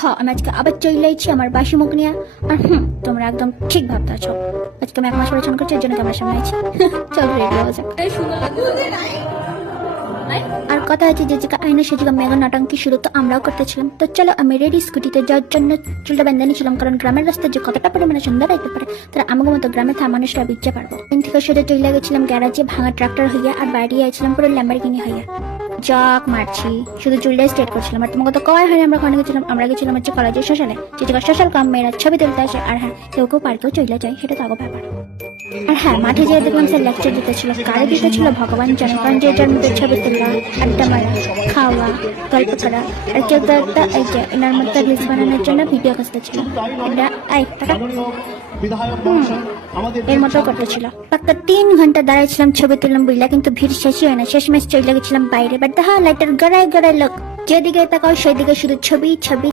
হ্যাঁ, আমি আজকে আবার চইলাইছি আমার বাসি মুখ নিয়ে। আর তোমরা একদম ঠিক ভাবতে আছো। আজকে আমি 1 মাস পরিচ্ছন্ন করছি, এর জন্য ক্যামেরার সামনে আছি। চল রেডি হওয়া যাক। আর কথা হচ্ছে যে জায়গা আইনা সে জায়গা মেগা নাটঙ্কি শুরু তো আমরাও করতেছিলাম। তো চলো, আমি রেডি স্কুটিতে যাওয়ার জন্য চুলটা বেঁধে নিয়েছিলাম, কারণ গ্রামের রাস্তায় যে কতটা পরিমাণে সুন্দর হইতে পারে তারা আমাকে মতো গ্রামে থাকা মানুষরা বুঝতে পারবো। দিন থেকে সোজা চলে গেছিলাম গ্যারাজে ভাঙা ট্রাক্টর হইয়া, আর বাইরে আইছিলাম পুরো ল্যাম্বরগিনি হইয়া। জাক মারছি, শুধু চুলটাই স্ট্রেট করছিলাম। আর তোমাকে তো কয় হয়নি আমরা ওখানে গেছিলাম। আমরা গেছিলাম হচ্ছে কলেজের শ্মশানে, যে জায়গা শ্মশান কাম মেয়েরা ছবি তুলতে আসে। আর হ্যাঁ, কেউ কেউ পার্কেও চলে যায়, সেটা তো আগো ব্যাপার। আর হ্যাঁ, মাঠে যেয়ে দেখলাম স্যার লেকচার দিতেছিল। কারে দিতেছিল ভগবান জানে, কারণ যে যার মধ্যে ছবি তোলা, আড্ডা মারা, খাওয়া, গল্প করা। আর কেউ তো একটা এই যে এনার মধ্যে রিলস বানানোর জন্য ভিডিও খুঁজতেছিল। এটা এর মতো করতেছিল। পাক্কা 3 ঘন্টা দাঁড়াইছিলাম ছবি তুললাম বুঝলা, কিন্তু ভিড় শেষই হয় না। শেষমেশ চলে গেছিলাম বাইরে। বাট দেখা লাইটার গড়ায় গড়ায় লোক, যেদিকে তাকাও সেদিকে শুধু ছবি ছবি।